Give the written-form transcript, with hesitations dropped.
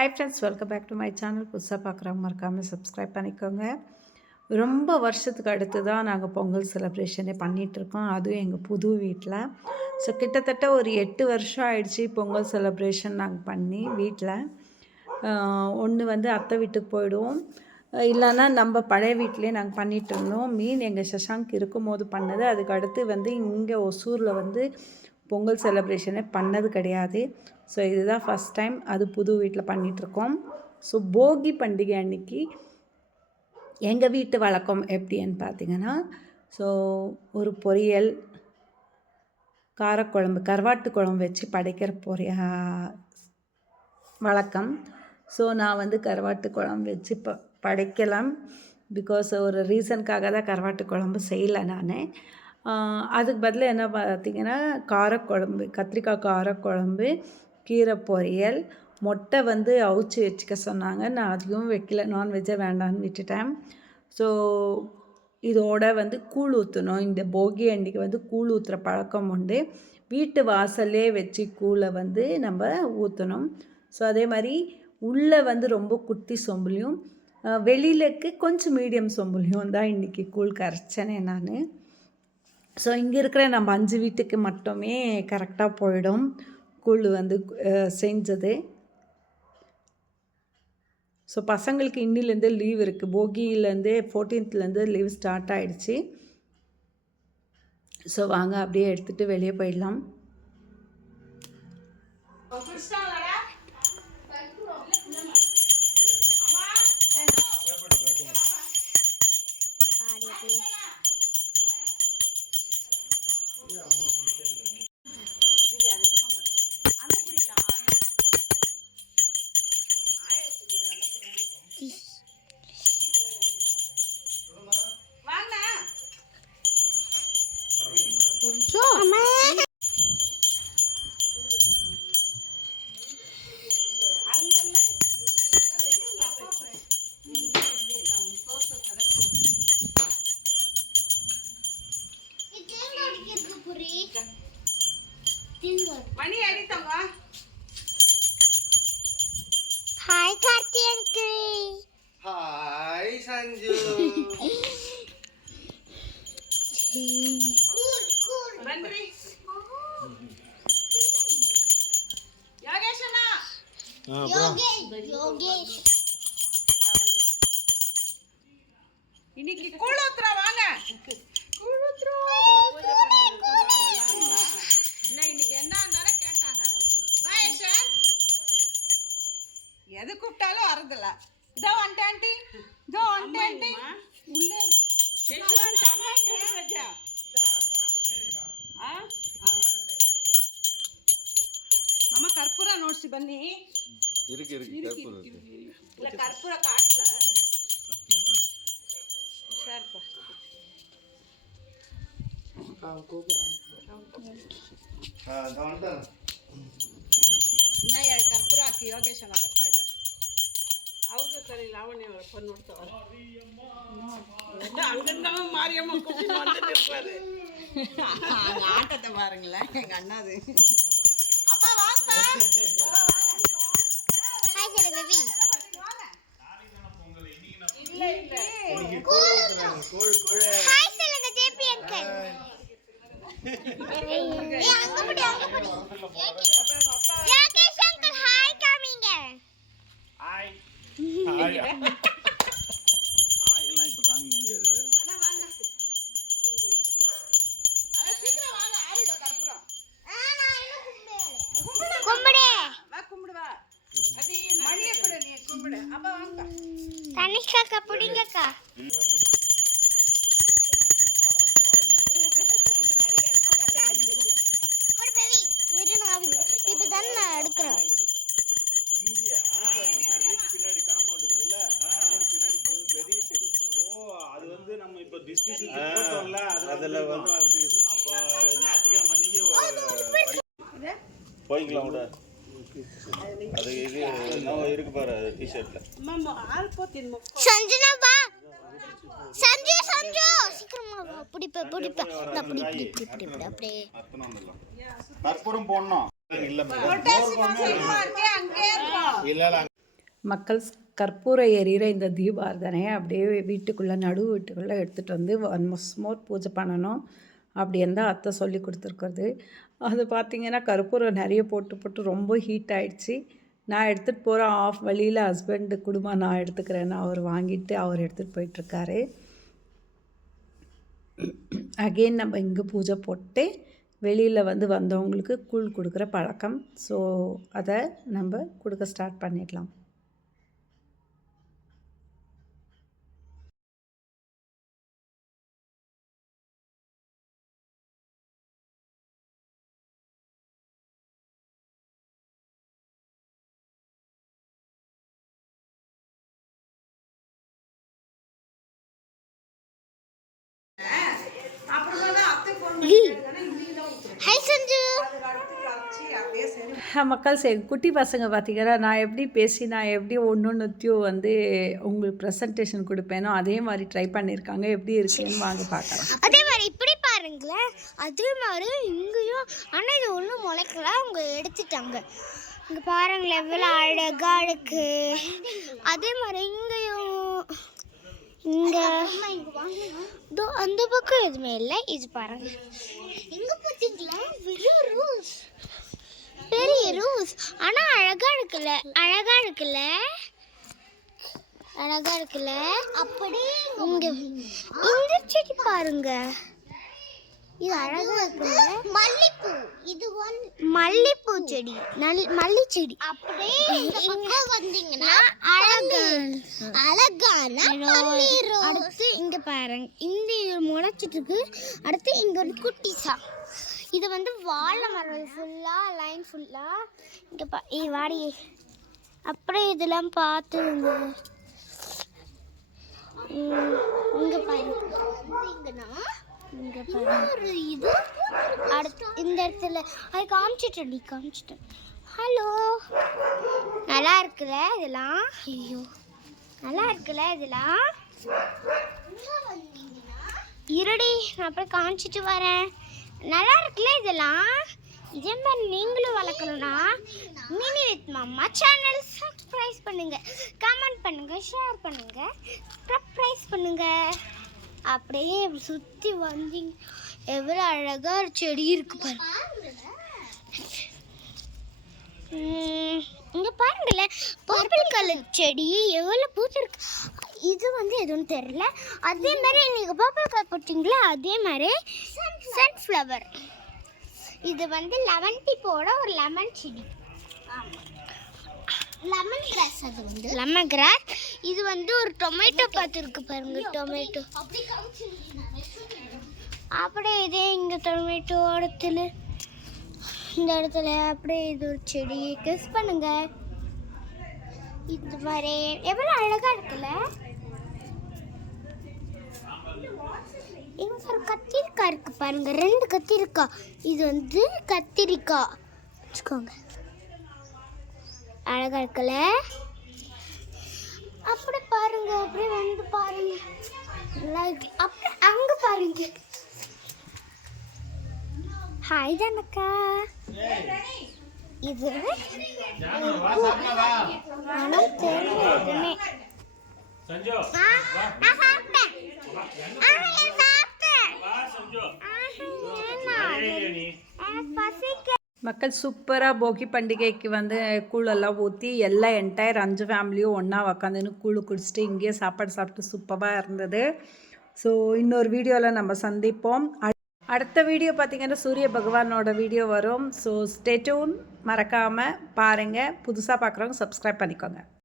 Hi friends, welcome back to my channel. புதுசாக பார்க்குறவங்க மறக்காமல் சப்ஸ்கிரைப் பண்ணிக்கோங்க. ரொம்ப வருஷத்துக்கு அடுத்து தான் நாங்கள் பொங்கல் செலிப்ரேஷனே பண்ணிகிட்ருக்கோம், அதுவும் எங்கள் புது வீட்டில். ஸோ கிட்டத்தட்ட ஒரு 8 வருஷம் ஆயிடுச்சு பொங்கல் செலிப்ரேஷன் நாங்கள் பண்ணி வீட்டில். ஒன்று வந்து அத்தை வீட்டுக்கு போயிடுவோம், இல்லைன்னா நம்ம பழைய வீட்டிலே நாங்கள் பண்ணிகிட்டு இருந்தோம். எங்கள் சஷாங்க் இருக்கும்போது பண்ணது. அதுக்கு அடுத்து வந்து இங்கே ஒசூரில் வந்து பொங்கல் செலிப்ரேஷனே பண்ணது கிடையாது. ஸோ இதுதான் ஃபஸ்ட் டைம், அது புது வீட்டில் பண்ணிகிட்ருக்கோம். ஸோ போகி பண்டிகை அன்றைக்கி எங்கள் வீட்டு வழக்கம் எப்படின்னு பார்த்திங்கன்னா, ஸோ ஒரு பொரியல், காரக்குழம்பு, கருவாட்டு குழம்பு வச்சு படைக்கிற வழக்கம். ஸோ நான் வந்து கருவாட்டு குழம்பு வச்சு படைக்கலாம். பிகாஸ் ஒரு ரீசனுக்காக தான் கருவாட்டு குழம்பு செய்யலை நான். அதுக்கு பதிலாக என்ன பார்த்திங்கன்னா, காரக்குழம்பு, கத்திரிக்காய் காரக்குழம்பு, கீரை பொரியல், முட்டை வந்து அவிச்சி வச்சுக்க சொன்னாங்க. நான் அதையும் வைக்கல, நான்வெஜ்ஜே வேண்டான்னு விட்டுட்டேன். ஸோ இதோட வந்து கூழ் ஊற்றணும். இந்த போகி அன்றைக்கி வந்து கூழ் ஊற்றுற பழக்கம் உண்டு. வீட்டு வாசல்லே வச்சு கூழை வந்து நம்ம ஊற்றணும். ஸோ அதே மாதிரி உள்ளே வந்து ரொம்ப குட்டி சொம்புலையும், வெளியிலக்கு கொஞ்சம் மீடியம் சொம்புலையும் தான் இன்றைக்கி கூழ் கரைச்சேனே நான். ஸோ இங்கே இருக்கிற நம்ம 5 வீட்டுக்கு மட்டுமே கரெக்டாக போயிடும் கூழ் வந்து செஞ்சது. ஸோ பசங்களுக்கு இன்னிலேருந்து லீவ் இருக்குது, போகியிலேருந்து 14th லீவ் ஸ்டார்ட் ஆகிடுச்சு. ஸோ வாங்க அப்படியே எடுத்துகிட்டு வெளியே போயிடலாம். மணி அடித்தவங்க. Hi Karthi uncle. Hi Sanju. நன்றி யோகேஷ் அண்ணா. யோகேஷ் இன்னைக்கு கூழ் ஊத்துறா, வாங்க கூழ் ஊத்துறோம். இன்னைக்கு என்ன இருந்தாலும் கேட்டாங்க, எது கூப்பிட்டாலும் வரதில்ல. இதோ வந்துட்டேன் ஆண்டி, இதோ வந்துட்டேன் ஆண்டி. உள்ள மாமா கற்பூரா நோட்ஸ் பண்ணி இருக்கு இல்ல கற்பூர காட்டல ஷார்ப்பா ಇನ್ನೂ 2 ಕರ್ಪೂರ ಹಾಕಿ ಯೋಗೇಶ್ ಅಣ್ಣ ಬರ್ತಾ ಇದ್ದಾರೆ. ಅವ್ರಿಗೆ ಸರಿ ಲಾವಣ್ಯ ಫೋನ್ ನೋಡ್ತಾವ அங்கதான் மாரியம்மா கூப்பிட்டு வந்துட்டு இருப்பாரு. ஆட்டத்தை பாருங்களேன் எங்க அண்ணாது. அப்பா வாங்க. Hi hello baby. இல்ல இல்ல கோழ ஹாய் சொல்லுங்க ஜேபி அங்கிள். அங்க போடி யோகேஷ் அங்கிள் ஹாய் காமிங்க. ஹாய் ஹாய் எல்லாம் இப்ப காமிக்க முடியாது. அண்ணா வாங்க சீக்கிரம் வாங்க. ஆறிட கற்பூரம். நான் இன்னும் கும்பிடு வா கும்பிடு வா. அடி மணி எப்படி நீ கும்பிடு. அப்பா வாங்க. தனிஷ்கா புடிங்கக்கா. குடு பேபி இரு நான் இப்ப தான் எடுக்கறேன். இங்கயா வீட்டு பின்னாடி காம்பவுண்ட் இருக்குல்ல, காம்பவுண்ட் பின்னாடி ஃபுல் பெரிய செடி. ஓ அது வந்து நம்ம இப்ப டிஸ்ட்ரிக்ட் போட்டோம்ல, அதுல வந்து அப்ப ஞாயிற்றுக்கிழமை அன்னைக்கு போய்க்கலாம் கூட. அது இது இன்னும் இருக்கு பாரு டி-ஷர்ட்ல. சஞ்சனா வா. சஞ்சு சீக்கிரமா வா. புடிப்ப நான் புடி அப்படியே கற்பூரம் போடணும். இல்ல இல்ல மக்கள் கற்பூரம் எரியிற இந்த தீபாரதனையை அப்படியே வீட்டுக்குள்ளே வீட்டுக்குள்ளே எடுத்துகிட்டு வந்து ஒன்ஸ் மோர் பூஜை பண்ணணும் அப்படின்னு தான் அத்தை சொல்லி கொடுத்துருக்குறது. அது பார்த்திங்கன்னா கற்பூரம் நிறைய போட்டு ரொம்ப ஹீட் ஆகிடுச்சி. நான் எடுத்துகிட்டு போகிறேன், ஆஃப் வழியில் ஹஸ்பண்டு குடும்பம் நான் எடுத்துக்கிறேன்னு அவர் வாங்கிட்டு அவர் எடுத்துகிட்டு போயிட்டுருக்காரு. அகெயின் நம்ம இங்கே பூஜை போட்டு வெளியில் வந்தவங்களுக்கு கூழ் கொடுக்குற பழக்கம். ஸோ அதை நம்ம கொடுக்க ஸ்டார்ட் பண்ணிடலாம். ஹாய் சஞ்சு. மக்கள் குட்டி பசங்க பார்த்திங்கன்னா நான் எப்படி பேசி நான் எப்படி ஒன்றுத்தையும் உங்களுக்கு ப்ரெசன்டேஷன் கொடுப்பேனோ அதே மாதிரி ட்ரை பண்ணியிருக்காங்க. எப்படி இருக்குன்னு வாங்க பார்க்கலாம். அதே மாதிரி இப்படி பாருங்களேன், அதே மாதிரி இங்கேயும். ஆனால் இது ஒன்றும் முளைக்கல, அவங்க எடுத்துட்டாங்க. இங்கே பாருங்களேன் எவ்வளோ அழகாக இருக்கு. அதே மாதிரி இங்கேயும் இங்கே அந்த பக்கம் எதுவுமே இல்லை. இது பாருங்க, இங்கே பார்த்தீங்களா வெறும் ரோஸ், பெரிய ரோஸ். ஆனால் அழகாக இருக்குல்ல, அழகாக இருக்குல்ல, அழகாக இருக்குல்ல. அப்படி இங்கே இந்த செடி பாருங்க, இது அழகா இருக்குல்ல. மல்லிப்பூ, இது மல்லிப்பூ செடி, மல்லி செடி. அப்படியே இந்த பக்கம் வந்தீங்கன்னா அழகான பன்னீர். அடுத்து இங்க பாருங்க, இந்த முளைச்சிட்டு இருக்கு. அடுத்து இங்க ஒரு குட்டிசா, இது வாழை மரம் ஃபுல்லா, லைன் ஃபுல்லா. இங்க வாடி. அப்படியே இதெல்லாம் பார்த்துங்க. இங்க பாருங்க, இங்கே பாரு. இது அடுத்து இந்த இடத்துல அது காமிச்சிட்டேன். ஹலோ, நல்லா இருக்குல்ல இதெல்லாம்? ஐயோ, நல்லா இருக்குல்ல இதெல்லாம்? இருடி, நான் அப்புறம் காமிச்சிட்டு வரேன். நல்லா இருக்குல்ல இதெல்லாம்? இதே மாதிரி நீங்களும் வளர்க்கணும்னா mini with mama channel subscribe பண்ணுங்க, கமெண்ட் பண்ணுங்க, ஷேர் பண்ணுங்க, சப்ஸ்கிரைப் பண்ணுங்க. அப்படியே சுற்றி வந்தீங்க, எவ்வளோ அழகாக ஒரு செடி இருக்கு பாருங்க. இங்கே பாருங்களேன், பர்பிள் கலர் செடி எவ்வளோ பூத்திருக்கு. இது எதுவும் தெரியல. அதே மாதிரி நீங்கள் பர்பிள் கலர் போட்டிங்களா, அதே மாதிரி சன்ஃப்ளவர். இது லெமன் டீப்போட ஒரு லெமன் செடி. லெமன் கிராஸ், அது லெமன் கிராஸ். இது ஒரு டொமேட்டோ பார்த்துருக்கு பாருங்க, டொமேட்டோ. அப்படியே இதே இங்கே டொமேட்டோ இடத்துல, இந்த இடத்துல அப்படியே இது ஒரு செடி. கிஸ் பண்ணுங்க. இது மாதிரி எவ்வளோ அழகா இருக்குல்ல. இங்க ஒரு கத்திரிக்காய் இருக்கு பாருங்க, 2 கத்திரிக்காய். இது கத்திரிக்காய் வச்சுக்கோங்க, அழகா இருக்குல்ல. அப்படி பாருங்க, அப்படியே பாருங்க, நல்லா இருக்கு. அப்படி அங்க பாருங்க. ஹாய் தானக்கா. இது ஆனால் தெரியல எதுவுமே. மக்கள் சூப்பராக போகி பண்டிகைக்கு கூழெல்லாம் ஊற்றி எல்லாம் என்டையர் 5 ஃபேமிலியும் ஒன்றா உக்காந்துன்னு கூழ் குடிச்சிட்டு இங்கேயே சாப்பாடு சாப்பிட்டு சூப்பராக இருந்தது. ஸோ இன்னொரு வீடியோவில் நம்ம சந்திப்போம். அடுத்த வீடியோ பார்த்திங்கன்னா சூரிய பகவானோட வீடியோ வரும். ஸோ ஸ்டே டியூன், மறக்காமல் பாருங்கள். புதுசாக பார்க்குறவங்க சப்ஸ்கிரைப் பண்ணிக்கோங்க.